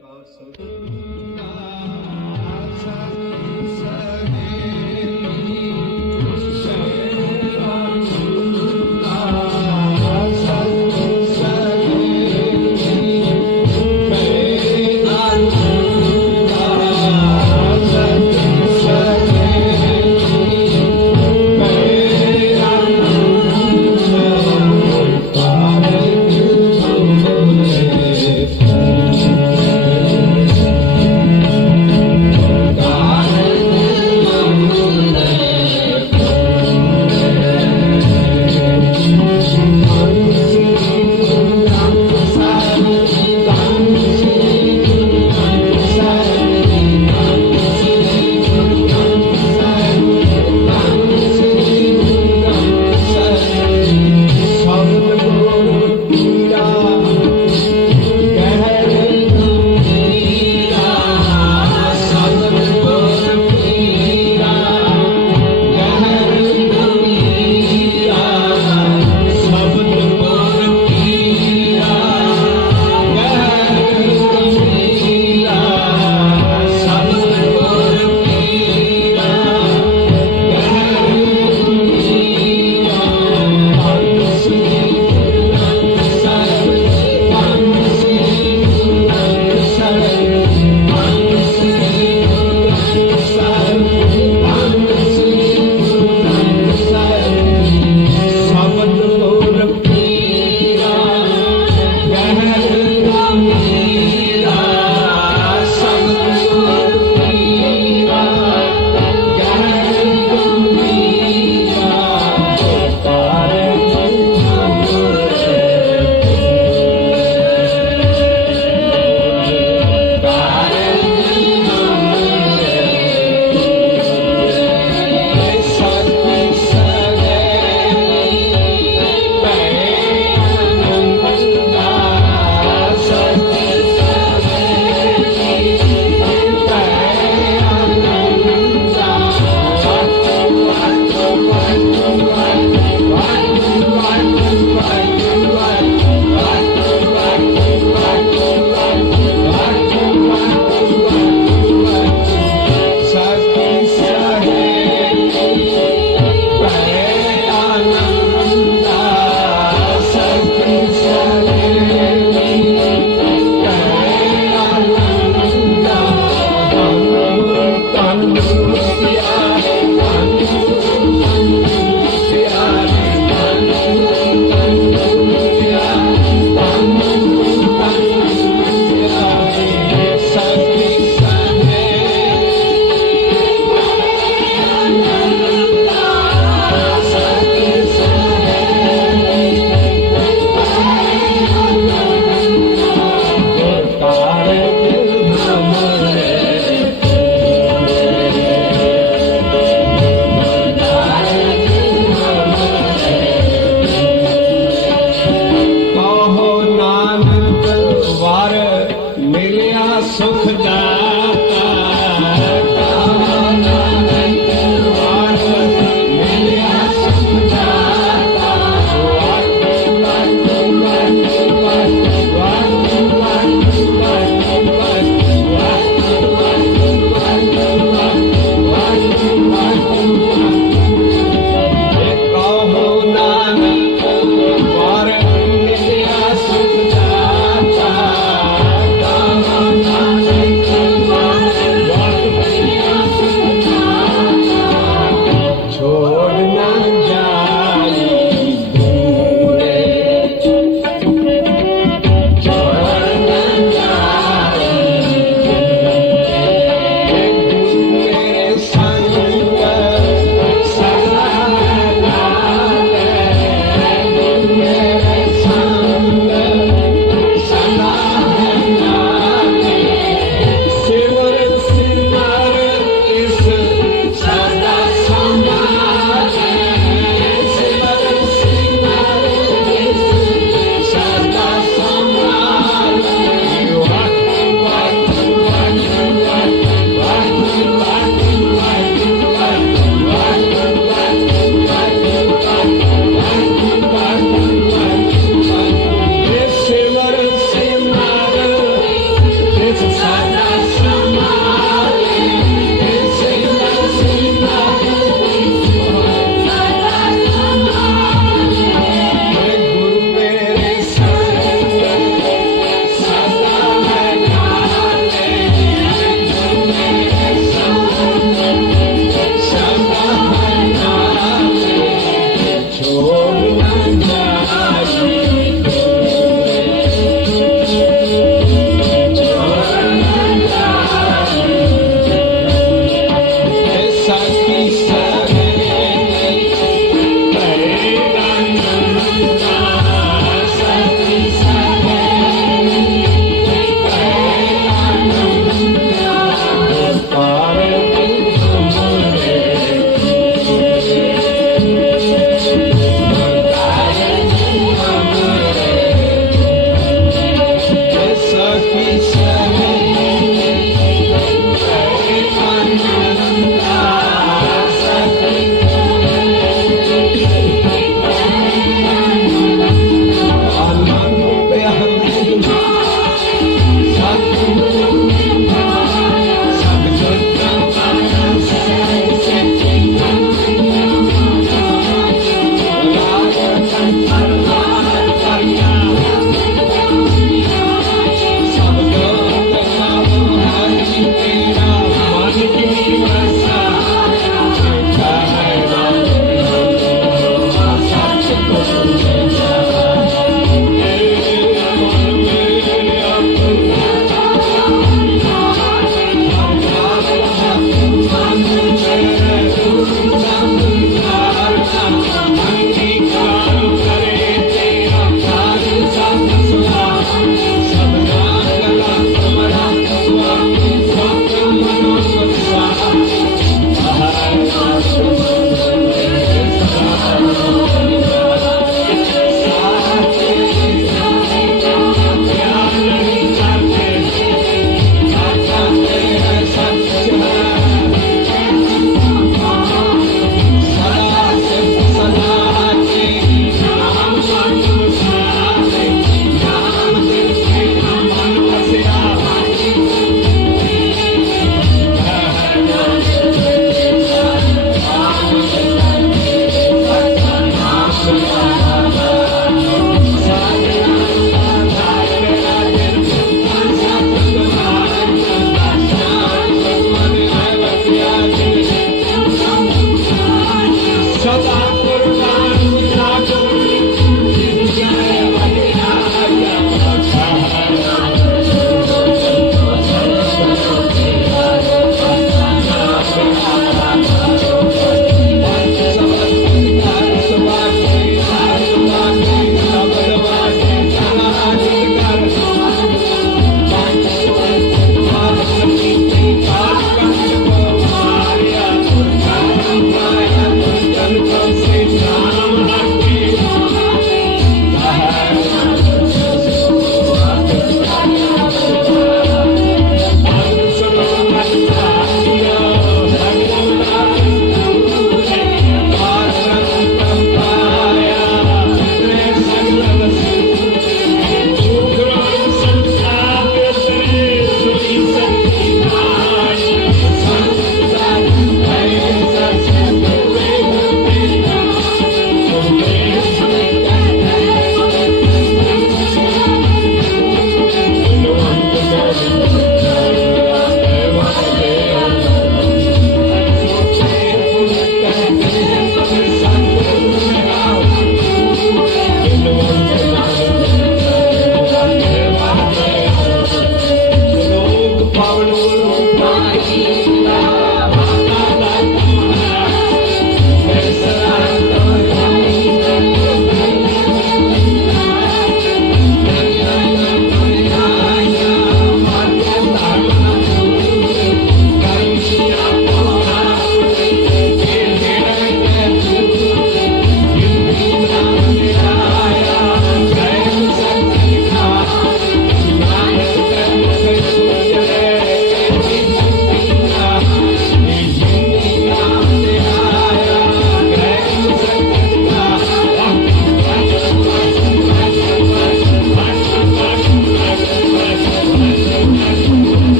power so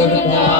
Govinda